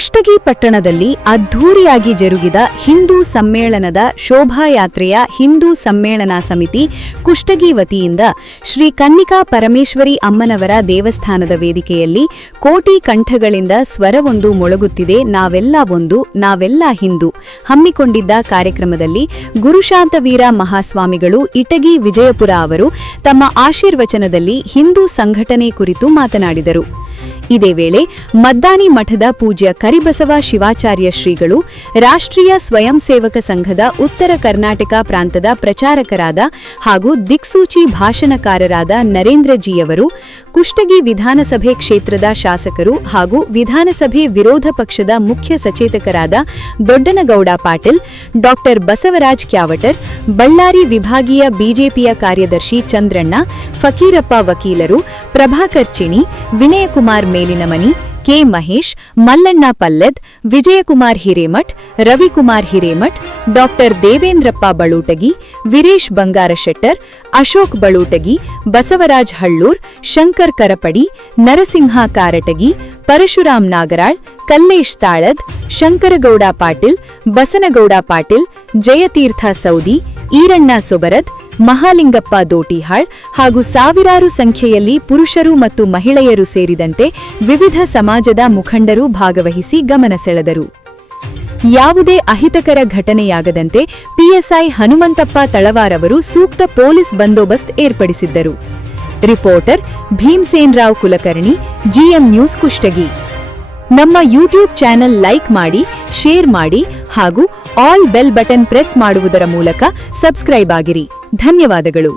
ಕುಷ್ಟಗಿ ಪಟ್ಟಣದಲ್ಲಿ ಅದ್ಧೂರಿಯಾಗಿ ಜರುಗಿದ ಹಿಂದೂ ಸಮ್ಮೇಳನದ ಶೋಭಾಯಾತ್ರೆಯ ಹಿಂದೂ ಸಮ್ಮೇಳನ ಸಮಿತಿ ಕುಷ್ಟಗಿ ವತಿಯಿಂದ ಶ್ರೀ ಕನ್ನಿಕಾ ಪರಮೇಶ್ವರಿ ಅಮ್ಮನವರ ದೇವಸ್ಥಾನದ ವೇದಿಕೆಯಲ್ಲಿ ಕೋಟಿ ಕಂಠಗಳಿಂದ ಸ್ವರವೊಂದು ಮೊಳಗುತ್ತಿದೆ ನಾವೆಲ್ಲ ಒಂದು ನಾವೆಲ್ಲ ಹಿಂದೂ ಹಮ್ಮಿಕೊಂಡಿದ್ದ ಕಾರ್ಯಕ್ರಮದಲ್ಲಿ ಗುರುಶಾಂತವೀರ ಮಹಾಸ್ವಾಮಿಗಳು ಇಟಗಿ ವಿಜಯಪುರ ಅವರು ತಮ್ಮ ಆಶೀರ್ವಚನದಲ್ಲಿ ಹಿಂದೂ ಸಂಘಟನೆ ಕುರಿತು ಮಾತನಾಡಿದರು. ಇದೇ ವೇಳೆ ಮದ್ದಾನಿ ಮಠದ ಪೂಜ್ಯ ಕರಿಬಸವ ಶಿವಾಚಾರ್ಯ ಶ್ರೀಗಳು, ರಾಷ್ಟ್ರೀಯ ಸ್ವಯಂ ಸೇವಕ ಸಂಘದ ಉತ್ತರ ಕರ್ನಾಟಕ ಪ್ರಾಂತದ ಪ್ರಚಾರಕರಾದ ಹಾಗೂ ದಿಕ್ಸೂಚಿ ಭಾಷಣಕಾರರಾದ ನರೇಂದ್ರಜಿಯವರು, ಕುಷ್ಟಗಿ ವಿಧಾನಸಭೆ ಕ್ಷೇತ್ರದ ಶಾಸಕರು ಹಾಗೂ ವಿಧಾನಸಭೆ ವಿರೋಧ ಪಕ್ಷದ ಮುಖ್ಯ ಸಚೇತಕರಾದ ದೊಡ್ಡನಗೌಡ ಪಾಟೀಲ್, ಡಾ ಬಸವರಾಜ್ ಕ್ಯಾವಟರ್, ಬಳ್ಳಾರಿ ವಿಭಾಗೀಯ ಬಿಜೆಪಿಯ ಕಾರ್ಯದರ್ಶಿ ಚಂದ್ರಣ್ಣ, ಫಕೀರಪ್ಪ ವಕೀಲರು, ಪ್ರಭಾಕರ್ ಚಿಣಿ, ವಿನಯಕುಮಾರ್ ಮೇಲಿನಮನಿ, ಕೆ ಮಹೇಶ್, ಮಲ್ಲಣ್ಣ ಪಲ್ಲೆದ್, ವಿಜಯಕುಮಾರ್ ಹಿರೇಮಠ್, ರವಿಕುಮಾರ್ ಹಿರೇಮಠ್, ಡಾ ದೇವೇಂದ್ರಪ್ಪ ಬಳುಟಗಿ, ವೀರೇಶ್ ಬಂಗಾರಶೆಟ್ಟರ್, ಅಶೋಕ್ ಬಳುಟಗಿ, ಬಸವರಾಜ್ ಹಳ್ಳೂರ್, ಶಂಕರ್ ಕರಪಡಿ, ನರಸಿಂಹ ಕಾರಟಗಿ, ಪರಶುರಾಮ್ ನಾಗರಾಳ್, ಕಲ್ಲೇಶ್ ತಾಳದ್, ಶಂಕರಗೌಡ ಪಾಟೀಲ್, ಬಸನಗೌಡ ಪಾಟೀಲ್, ಜಯತೀರ್ಥ ಸೌದಿ, ಈರಣ್ಣ ಸೊಬರದ್, ಮಹಾಲಿಂಗಪ್ಪ ದೋಟಿಹಾಳ್ ಹಾಗೂ ಸಾವಿರಾರು ಸಂಖ್ಯೆಯಲ್ಲಿ ಪುರುಷರು ಮತ್ತು ಮಹಿಳೆಯರು ಸೇರಿದಂತೆ ವಿವಿಧ ಸಮಾಜದ ಮುಖಂಡರು ಭಾಗವಹಿಸಿ ಗಮನ ಸೆಳೆದರು. ಯಾವುದೇ ಅಹಿತಕರ ಘಟನೆಯಾಗದಂತೆ ಪಿಎಸ್ಐ ಹನುಮಂತಪ್ಪ ತಳವಾರ್ ಅವರು ಸೂಕ್ತ ಪೊಲೀಸ್ ಬಂದೋಬಸ್ತ್ ಏರ್ಪಡಿಸಿದ್ದರು. Reporter Bhimsenrao Kulkarni, GM news Kushtagi. ನಮ್ಮ ಯೂಟ್ಯೂಬ್ ಚಾನೆಲ್ ಲೈಕ್ ಮಾಡಿ, ಶೇರ್ ಮಾಡಿ ಹಾಗೂ ಆಲ್ ಬೆಲ್ ಬಟನ್ ಪ್ರೆಸ್ ಮಾಡುವುದರ ಮೂಲಕ ಸಬ್ಸ್ಕ್ರೈಬ್ ಆಗಿರಿ. ಧನ್ಯವಾದಗಳು.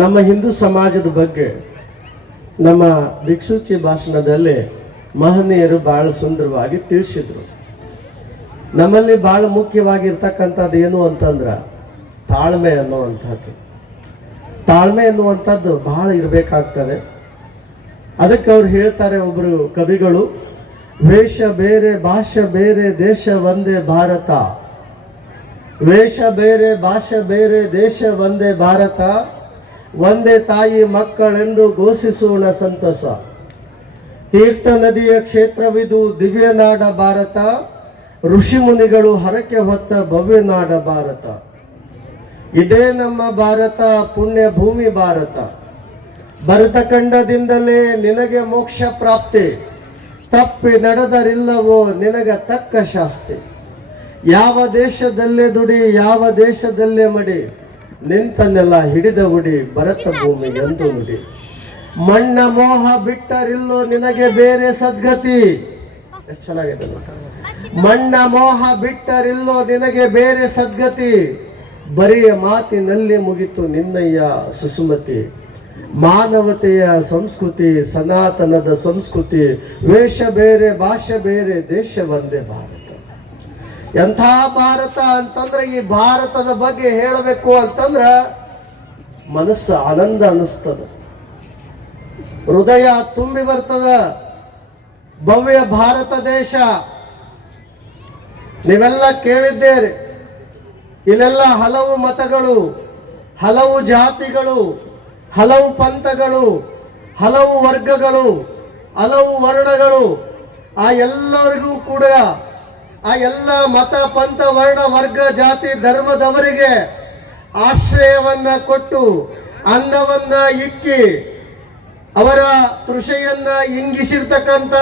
ನಮ್ಮ ಹಿಂದೂ ಸಮಾಜದ ಬಗ್ಗೆ ನಮ್ಮ ದಿಕ್ಸೂಚಿ ಭಾಷಣದಲ್ಲಿ ಮಹನೀಯರು ಬಹಳ ಸುಂದರವಾಗಿ ತಿಳಿಸಿದ್ರು. ನಮ್ಮಲ್ಲಿ ಬಹಳ ಮುಖ್ಯವಾಗಿರ್ತಕ್ಕಂಥದ್ದು ಏನು ಅಂತಂದ್ರೆ ತಾಳ್ಮೆ ಅನ್ನುವಂಥದ್ದು. ತಾಳ್ಮೆ ಅನ್ನುವಂಥದ್ದು ಬಹಳ ಇರಬೇಕಾಗ್ತದೆ. ಅದಕ್ಕೆ ಅವ್ರು ಹೇಳ್ತಾರೆ, ಒಬ್ಬರು ಕವಿಗಳು, ವೇಷ ಬೇರೆ ಭಾಷೆ ಬೇರೆ ದೇಶ ಒಂದೇ ಭಾರತ, ವೇಷ ಬೇರೆ ಭಾಷೆ ಬೇರೆ ದೇಶ ಒಂದೇ ಭಾರತ, ಒಂದೇ ತಾಯಿ ಮಕ್ಕಳೆಂದು ಘೋಷಿಸೋಣ ಸಂತಸ, ತೀರ್ಥ ನದಿಯ ಕ್ಷೇತ್ರವಿದು ದಿವ್ಯನಾಡ ಭಾರತ, ಋಷಿ ಮುನಿಗಳು ಹರಕೆ ಹೊತ್ತ ಭವ್ಯನಾಡ ಭಾರತ, ಇದೇ ನಮ್ಮ ಭಾರತ ಪುಣ್ಯ ಭೂಮಿ ಭಾರತ, ಭರತಖಂಡದಿಂದಲೇ ನಿನಗೆ ಮೋಕ್ಷ ಪ್ರಾಪ್ತಿ, ತಪ್ಪಿ ನಡೆದರಿಲ್ಲವೋ ನಿನಗ ತಕ್ಕ ಶಾಸ್ತಿ, ಯಾವ ದೇಶದಲ್ಲೇ ದುಡಿ ಯಾವ ದೇಶದಲ್ಲೇ ಮಡಿ, ನಿಂತನ್ನೆಲ್ಲ ಹಿಡಿದ ಉಡಿ ಭರತ ಭೂಮಿ ಎಂದು ನುಡಿ, ಮಣ್ಣ ಮೋಹ ಬಿಟ್ಟರಿಲ್ಲೋ ನಿನಗೆ ಬೇರೆ ಸದ್ಗತಿ. ಎಷ್ಟು ಚೆನ್ನಾಗಿದೆ. ಮಣ್ಣ ಮೋಹ ಬಿಟ್ಟರಿಲ್ಲೋ ನಿನಗೆ ಬೇರೆ ಸದ್ಗತಿ, ಬರಿಯ ಮಾತಿನಲ್ಲಿ ಮುಗಿತು ನಿನ್ನಯ್ಯ ಸುಸುಮತಿ, ಮಾನವತೆಯ ಸಂಸ್ಕೃತಿ ಸನಾತನದ ಸಂಸ್ಕೃತಿ, ವೇಷ ಬೇರೆ ಭಾಷೆ ಬೇರೆ ದೇಶ ಒಂದೇ ಭಾರತ. ಎಂಥ ಭಾರತ ಅಂತಂದ್ರೆ, ಈ ಭಾರತದ ಬಗ್ಗೆ ಹೇಳಬೇಕು ಅಂತಂದ್ರ ಮನಸ್ಸು ಆನಂದ ಅನಿಸ್ತದ, ಹೃದಯ ತುಂಬಿ ಬರ್ತದ. ಭವ್ಯ ಭಾರತ ದೇಶ ನೀವೆಲ್ಲ ಕೇಳಿದ್ದೀರಿ. ಇಲ್ಲೆಲ್ಲ ಹಲವು ಮತಗಳು, ಹಲವು ಜಾತಿಗಳು, ಹಲವು ಪಂಥಗಳು, ಹಲವು ವರ್ಗಗಳು, ಹಲವು ವರ್ಣಗಳು, ಆ ಎಲ್ಲರಿಗೂ ಕೂಡ ಆ ಎಲ್ಲ ಮತ ಪಂಥ ವರ್ಣ ವರ್ಗ ಜಾತಿ ಧರ್ಮದವರಿಗೆ ಆಶ್ರಯವನ್ನ ಕೊಟ್ಟು ಅನ್ನವನ್ನ ಇಕ್ಕಿ ಅವರ ತೃಷೆಯನ್ನ ಇಂಗಿಸಿರ್ತಕ್ಕಂಥ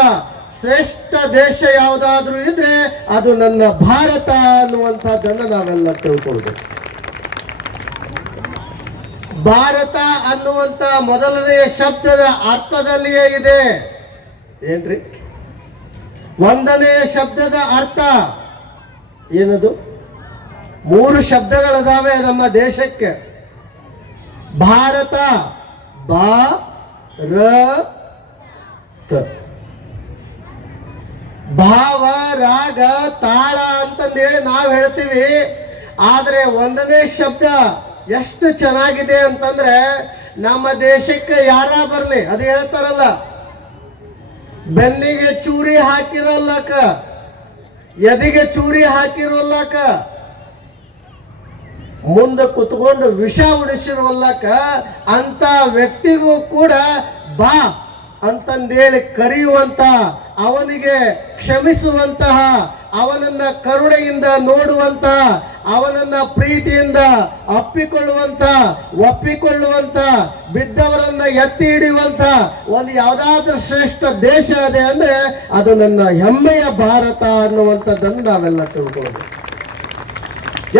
ಶ್ರೇಷ್ಠ ದೇಶ ಯಾವುದಾದ್ರೂ ಇದ್ರೆ ಅದು ನನ್ನ ಭಾರತ ಅನ್ನುವಂಥದ್ದನ್ನು ನಾವೆಲ್ಲ ತಿಳ್ಕೊಳ್ಬೇಕು. ಭಾರತ ಅನ್ನುವಂಥ ಮೊದಲನೆಯ ಶಬ್ದದ ಅರ್ಥದಲ್ಲಿಯೇ ಇದೆ. ಏನ್ರಿ? ಒಂದನೆಯ ಶಬ್ದದ ಅರ್ಥ ಏನದು? 3 ಶಬ್ದಗಳದಾವೆ ನಮ್ಮ ದೇಶಕ್ಕೆ. ಭಾರತ, ಭಾವ ರಾಗ ತಾಳ ಅಂತಂದೇಳಿ ನಾವು ಹೇಳ್ತೀವಿ. ಆದ್ರೆ ಒಂದನೇ ಶಬ್ದ ಎಷ್ಟು ಚೆನ್ನಾಗಿದೆ ಅಂತಂದ್ರೆ, ನಮ್ಮ ದೇಶಕ್ಕೆ ಯಾರ ಬರ್ಲಿ ಅದು ಹೇಳ್ತಾರಲ್ಲ, ಬೆನ್ನಿಗೆ ಚೂರಿ ಹಾಕಿರಲ್ಲಕ, ಎದಿಗೆ ಚೂರಿ ಹಾಕಿರೋಲ್ಲಕ, ಮುಂದೆ ಕುತ್ಕೊಂಡು ವಿಷ ಉಣಿಸಿರುವಲ್ಲಕ ಅಂತ ವ್ಯಕ್ತಿಗೂ ಕೂಡ ಬಾ ಅಂತಂದೇಳಿ ಕರೆಯುವಂತ ಅವನಿಗೆ ಕ್ಷಮಿಸುವಂತಹ, ಅವನನ್ನ ಕರುಣೆಯಿಂದ ನೋಡುವಂತಹ, ಅವನನ್ನ ಪ್ರೀತಿಯಿಂದ ಒಪ್ಪಿಕೊಳ್ಳುವಂತ, ಬಿದ್ದವರನ್ನ ಎತ್ತಿ ಹಿಡಿಯುವಂತ ಒಂದು ಯಾವುದಾದ್ರೂ ಶ್ರೇಷ್ಠ ದೇಶ ಇದೆ ಅಂದ್ರೆ ಅದು ನನ್ನ ಹೆಮ್ಮೆಯ ಭಾರತ ಅನ್ನುವಂಥದ್ದನ್ನು ನಾವೆಲ್ಲ ತಿಳ್ಕೊಳ್ಳೋದು.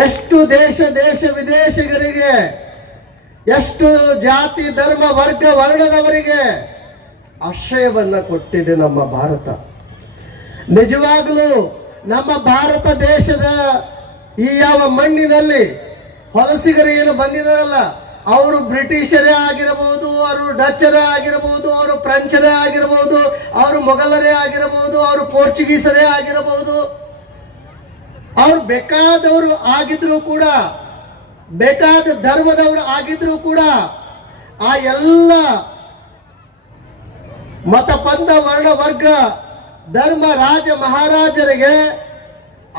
ಎಷ್ಟು ದೇಶ ವಿದೇಶಿಗರಿಗೆ, ಎಷ್ಟು ಜಾತಿ ಧರ್ಮ ವರ್ಗ ವರ್ಣದವರಿಗೆ ಆಶ್ರಯವನ್ನ ಕೊಟ್ಟಿದೆ ನಮ್ಮ ಭಾರತ. ನಿಜವಾಗಲೂ ನಮ್ಮ ಭಾರತ ದೇಶದ ಈ ಯಾವ ಮಣ್ಣಿನಲ್ಲಿ ವಲಸಿಗರು ಏನು ಬಂದಿದಾರಲ್ಲ, ಅವರು ಬ್ರಿಟಿಷರೇ ಆಗಿರಬಹುದು, ಅವರು ಡಚ್ಚರೇ ಆಗಿರಬಹುದು, ಅವರು ಫ್ರೆಂಚರೇ ಆಗಿರಬಹುದು, ಅವರು ಮೊಘಲರೇ ಆಗಿರಬಹುದು, ಅವರು ಪೋರ್ಚುಗೀಸರೇ ಆಗಿರಬಹುದು, ಅವ್ರು ಬೇಕಾದವರು ಆಗಿದ್ರು ಕೂಡ, ಬೇಕಾದ ಧರ್ಮದವರು ಆಗಿದ್ರು ಕೂಡ, ಆ ಎಲ್ಲ ಮತ ಪಂಥ ವರ್ಣ ವರ್ಗ ಧರ್ಮ ರಾಜ ಮಹಾರಾಜರಿಗೆ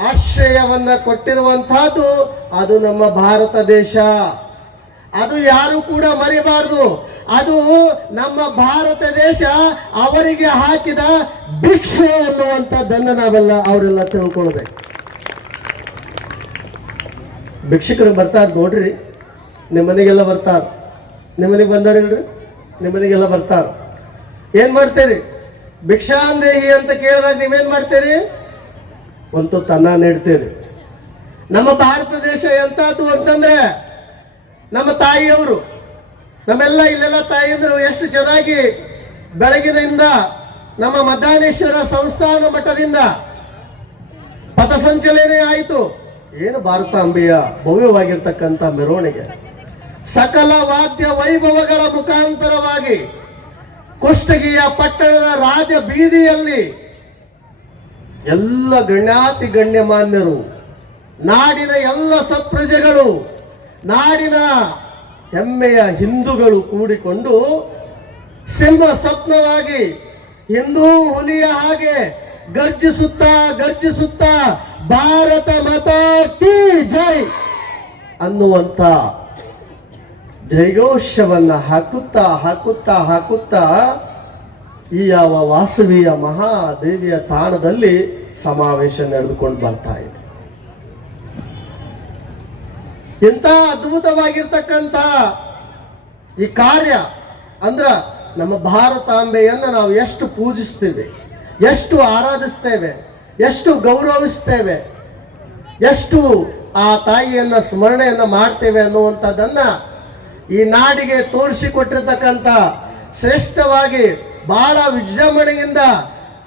ಆಶ್ರಯವನ್ನ ಕೊಟ್ಟಿರುವಂತಹದ್ದು ಅದು ನಮ್ಮ ಭಾರತ ದೇಶ. ಅದು ಯಾರು ಕೂಡ ಮರಿಬಾರ್ದು. ಅದು ನಮ್ಮ ಭಾರತ ದೇಶ ಅವರಿಗೆ ಹಾಕಿದ ಭಿಕ್ಷೆ ಅನ್ನುವಂಥದ್ದನ್ನು ಅವರೆಲ್ಲ ತಿಳ್ಕೊಳ್ಬೇಕು. ಭಿಕ್ಷುಕರು ಬರ್ತಾರ ನೋಡ್ರಿ, ನಿಮ್ಮ ಮನೆಗೆಲ್ಲ ಬರ್ತಾರ. ನಿಮ್ಮ ಮನೆಗೆ ಬಂದಾರಿಲ್ರಿ? ನಿಮ್ಮ ಮನೆಗೆಲ್ಲ ಬರ್ತಾರ. ಏನ್ ಮಾಡ್ತೀರಿ? ಭಿಕ್ಷಾಂದೇಹಿ ಅಂತ ಕೇಳಿದಾಗ ನೀವೇನ್ ಮಾಡ್ತೀರಿ? ಒಂದು ತನ್ನ ನೀಡ್ತೀರಿ. ನಮ್ಮ ಭಾರತ ದೇಶ ಎಂತದ್ದು ಅಂತಂದ್ರೆ, ನಮ್ಮ ತಾಯಿಯವರು, ನಮ್ಮೆಲ್ಲ ಇಲ್ಲೆಲ್ಲ ತಾಯಿಯಂದ್ರು ಎಷ್ಟು ಚೆನ್ನಾಗಿ ಬೆಳಗಿನಿಂದ ನಮ್ಮ ಮದ್ದಾನೇಶ್ವರ ಸಂಸ್ಥಾನ ಮಠದಿಂದ ಪಥಸಂಚಲನೆ ಆಯಿತು. ಏನು ಭಾರತಾಂಬೆಯ ಭವ್ಯವಾಗಿರ್ತಕ್ಕಂಥ ಮೆರವಣಿಗೆ, ಸಕಲ ವಾದ್ಯ ವೈಭವಗಳ ಮುಖಾಂತರವಾಗಿ ಕುಷ್ಟಗಿಯ ಪಟ್ಟಣದ ರಾಜ ಬೀದಿಯಲ್ಲಿ ಎಲ್ಲ ಗಣ್ಯಾತಿ ಗಣ್ಯಮಾನ್ಯರು, ನಾಡಿನ ಎಲ್ಲ ಸತ್ಪ್ರಜೆಗಳು, ನಾಡಿನ ಹೆಮ್ಮೆಯ ಹಿಂದೂಗಳು ಕೂಡಿಕೊಂಡು ಸಿಂಹ ಸ್ವಪ್ನವಾಗಿ ಹಿಂದೂ ಹುಲಿಯ ಹಾಗೆ ಗರ್ಜಿಸುತ್ತಾ ಭಾರತ ಮಾತಾ ಕೀ ಜೈ ಅನ್ನುವಂಥ ಜಯಘೋಷವನ್ನ ಹಾಕುತ್ತಾ ಈ ಯಾವ ವಾಸವಿಯ ಮಹಾದೇವಿಯ ತಾಣದಲ್ಲಿ ಸಮಾವೇಶ ನಡೆದುಕೊಂಡು ಬರ್ತಾ ಇದೆ. ಇಂಥ ಅದ್ಭುತವಾಗಿರ್ತಕ್ಕಂಥ ಈ ಕಾರ್ಯ ಅಂದ್ರ ನಮ್ಮ ಭಾರತಾಂಬೆಯನ್ನ ನಾವು ಎಷ್ಟು ಪೂಜಿಸ್ತೇವೆ, ಎಷ್ಟು ಆರಾಧಿಸ್ತೇವೆ, ಎಷ್ಟು ಗೌರವಿಸ್ತೇವೆ, ಎಷ್ಟು ಆ ತಾಯಿಯನ್ನ ಸ್ಮರಣೆಯನ್ನ ಮಾಡ್ತೇವೆ ಅನ್ನುವಂಥದ್ದನ್ನ ಈ ನಾಡಿಗೆ ತೋರಿಸಿಕೊಟ್ಟಿರ್ತಕ್ಕಂಥ ಶ್ರೇಷ್ಠವಾಗಿ ಬಹಳ ವಿಜೃಂಭಣೆಯಿಂದ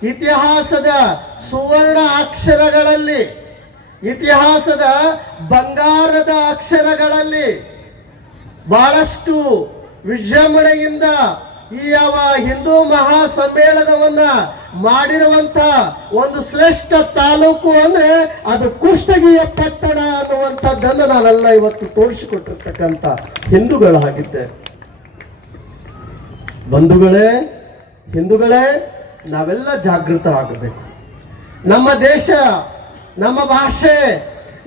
ಇತಿಹಾಸದ ಸುವರ್ಣ ಅಕ್ಷರಗಳಲ್ಲಿ, ಇತಿಹಾಸದ ಬಂಗಾರದ ಅಕ್ಷರಗಳಲ್ಲಿ ಬಹಳಷ್ಟು ವಿಜೃಂಭಣೆಯಿಂದ ಈ ಯಾವ ಹಿಂದೂ ಮಹಾಸಮ್ಮೇಳನವನ್ನ ಮಾಡಿರುವಂತ ಒಂದು ಶ್ರೇಷ್ಠ ತಾಲೂಕು ಅಂದ್ರೆ ಅದು ಕುಷ್ಟಗಿಯ ಪಟ್ಟಣ ಅನ್ನುವಂಥದ್ದನ್ನು ನಾವೆಲ್ಲ ಇವತ್ತು ತೋರಿಸಿಕೊಟ್ಟಿರ್ತಕ್ಕಂಥ ಹಿಂದೂಗಳಾಗಿದ್ದೇವೆ. ಬಂಧುಗಳೇ, ಹಿಂದೂಗಳೇ, ನಾವೆಲ್ಲ ಜಾಗೃತ ಆಗಬೇಕು. ನಮ್ಮ ದೇಶ, ನಮ್ಮ ಭಾಷೆ,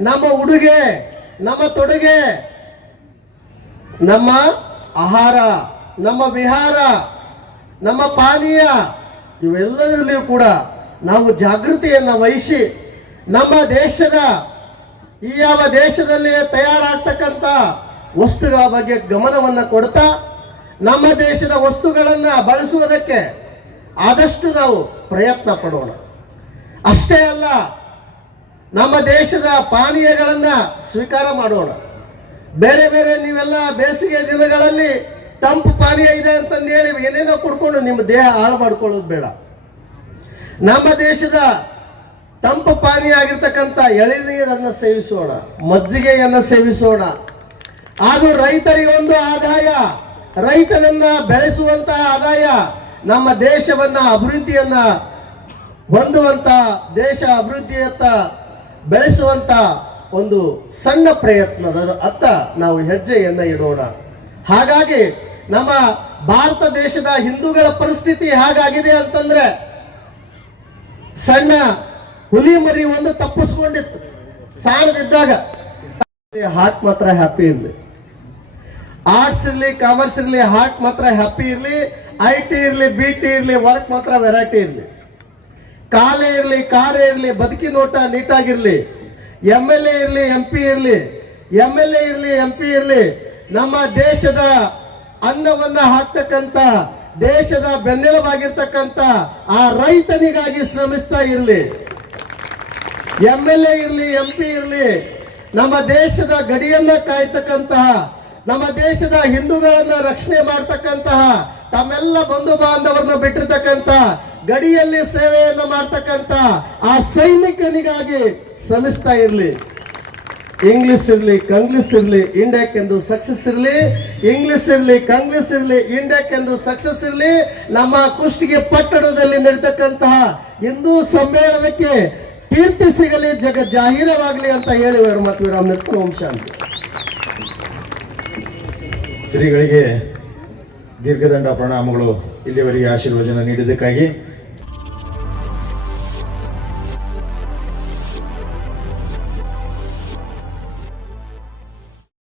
ನಮ್ಮ ಉಡುಗೆ, ನಮ್ಮ ತೊಡುಗೆ, ನಮ್ಮ ಆಹಾರ, ನಮ್ಮ ವಿಹಾರ, ನಮ್ಮ ಪಾನೀಯ ಇವೆಲ್ಲದರಲ್ಲಿಯೂ ಕೂಡ ನಾವು ಜಾಗೃತಿಯನ್ನು ವಹಿಸಿ ನಮ್ಮ ದೇಶದ ಈ ಯಾವ ದೇಶದಲ್ಲಿ ತಯಾರಾಗ್ತಕ್ಕಂಥ ವಸ್ತುಗಳ ಬಗ್ಗೆ ಗಮನವನ್ನು ಕೊಡ್ತಾ ನಮ್ಮ ದೇಶದ ವಸ್ತುಗಳನ್ನು ಬಳಸುವುದಕ್ಕೆ ಆದಷ್ಟು ನಾವು ಪ್ರಯತ್ನ ಪಡೋಣ. ಅಷ್ಟೇ ಅಲ್ಲ, ನಮ್ಮ ದೇಶದ ಪಾನೀಯಗಳನ್ನು ಸ್ವೀಕಾರ ಮಾಡೋಣ. ಬೇರೆ ಬೇರೆ ನೀವೆಲ್ಲ ಬೇಸಿಗೆ ದಿನಗಳಲ್ಲಿ ತಂಪು ಪಾನೀಯ ಇದೆ ಅಂತಂದು ಹೇಳಿ ಏನೇನೋ ಕುಡ್ಕೊಂಡು ನಿಮ್ಮ ದೇಹ ಹಾಳು ಮಾಡ್ಕೊಳ್ಳೋದು ಬೇಡ. ನಮ್ಮ ದೇಶದ ತಂಪು ಪಾನೀಯ ಆಗಿರ್ತಕ್ಕಂಥ ಎಳೆನೀರನ್ನು ಸೇವಿಸೋಣ, ಮಜ್ಜಿಗೆಯನ್ನು ಸೇವಿಸೋಣ. ಅದು ರೈತರಿಗೆ ಒಂದು ಆದಾಯ, ರೈತನನ್ನ ಬೆಳೆಸುವಂತಹ ಆದಾಯ, ನಮ್ಮ ದೇಶವನ್ನ ಅಭಿವೃದ್ಧಿಯನ್ನ ಹೊಂದುವಂತ, ದೇಶ ಅಭಿವೃದ್ಧಿಯತ್ತ ಬೆಳೆಸುವಂತ ಒಂದು ಸಣ್ಣ ಪ್ರಯತ್ನದ ಅತ್ತ ನಾವು ಹೆಜ್ಜೆಯನ್ನ ಇಡೋಣ. ಹಾಗಾಗಿ ನಮ್ಮ ಭಾರತ ದೇಶದ ಹಿಂದೂಗಳ ಪರಿಸ್ಥಿತಿ ಹೇಗಾಗಿದೆ ಅಂತಂದ್ರೆ, ಸಣ್ಣ ಹುಲಿ ಮರಿ ಒಂದು ತಪ್ಪಿಸ್ಕೊಂಡಿತ್ತು ಸಾಣದಿದ್ದಾಗ. ಹಾರ್ಟ್ ಮಾತ್ರ ಹ್ಯಾಪಿ ಇರಲಿ, ಆರ್ಟ್ಸ್ ಇರಲಿ, ಕಾಮರ್ಸ್ ಇರಲಿ, ಹಾರ್ಟ್ ಮಾತ್ರ ಹ್ಯಾಪಿ ಇರಲಿ, IT ಇರಲಿ, BT ಇರಲಿ, ವರ್ಕ್ ಮಾತ್ರ ವೆರೈಟಿ ಇರಲಿ. ಕಾಲೇ ಇರಲಿ ಕಾರೇ ಇರಲಿ ಬದುಕಿ ನೋಟ ನೀಟಾಗಿರ್ಲಿ, MLA ಇರಲಿ MP ಇರಲಿ, MLA ಇರಲಿ MP ಇರಲಿ, ನಮ್ಮ ದೇಶದ ಅನ್ನವನ್ನ ಹಾಕ್ತಕ್ಕಂಥ, ದೇಶದ ಬೆನ್ನೆಲುಬಾಗಿರ್ತಕ್ಕಂಥ ಆ ರೈತನಿಗಾಗಿ ಶ್ರಮಿಸ್ತಾ ಇರಲಿ. MLA ಇರಲಿ MP ಇರಲಿ, ನಮ್ಮ ದೇಶದ ಗಡಿಯನ್ನ ಕಾಯ್ತಕ್ಕಂತಹ, ನಮ್ಮ ದೇಶದ ಹಿಂದೂಗಳನ್ನ ರಕ್ಷಣೆ ಮಾಡ್ತಕ್ಕಂತಹ, ತಮ್ಮೆಲ್ಲ ಬಂಧು ಬಾಂಧವರನ್ನ ಬಿಟ್ಟಿರ್ತಕ್ಕಂಥ, ಗಡಿಯಲ್ಲಿ ಸೇವೆಯನ್ನ ಮಾಡ್ತಕ್ಕಂಥ ಆ ಸೈನಿಕನಿಗಾಗಿ ಶ್ರಮಿಸ್ತಾ ಇರಲಿ. ಇಂಗ್ಲಿಷ್ ಇರಲಿ ಕಂಗ್ಲಿಷ್ ಇರಲಿ ಇಂಡಿಯಾಕ್ಕೆಂದು ಸಕ್ಸಸ್ ಇರಲಿ, ಇಂಗ್ಲಿಷ್ ಇರಲಿ ಕಂಗ್ಲಿಷ್ ಇರಲಿ ಇಂಡಿಯಾಕ್ಕೆಂದು ಸಕ್ಸಸ್ ಇರಲಿ. ನಮ್ಮ ಕುಷ್ಟಗಿ ಪಟ್ಟಣದಲ್ಲಿ ನಡೀತಕ್ಕಂತಹ ಹಿಂದೂ ಸಮ್ಮೇಳನಕ್ಕೆ ಕೀರ್ತಿ ಸಿಗಲಿ, ಜಗ ಜಾಹೀರವಾಗಲಿ ಅಂತ ಹೇಳಿ ಮತ್ತು ವಿರಾಮ ನಿಂತು ಓಂ ಶಾಂತಿ. ಶ್ರೀಗಳಿಗೆ ದೀರ್ಘದಂಡ ಪ್ರಣಾಮಗಳು. ಇಲ್ಲಿವರೆಗೆ ಆಶೀರ್ವಚನ ನೀಡಿದ್ದಕ್ಕಾಗಿ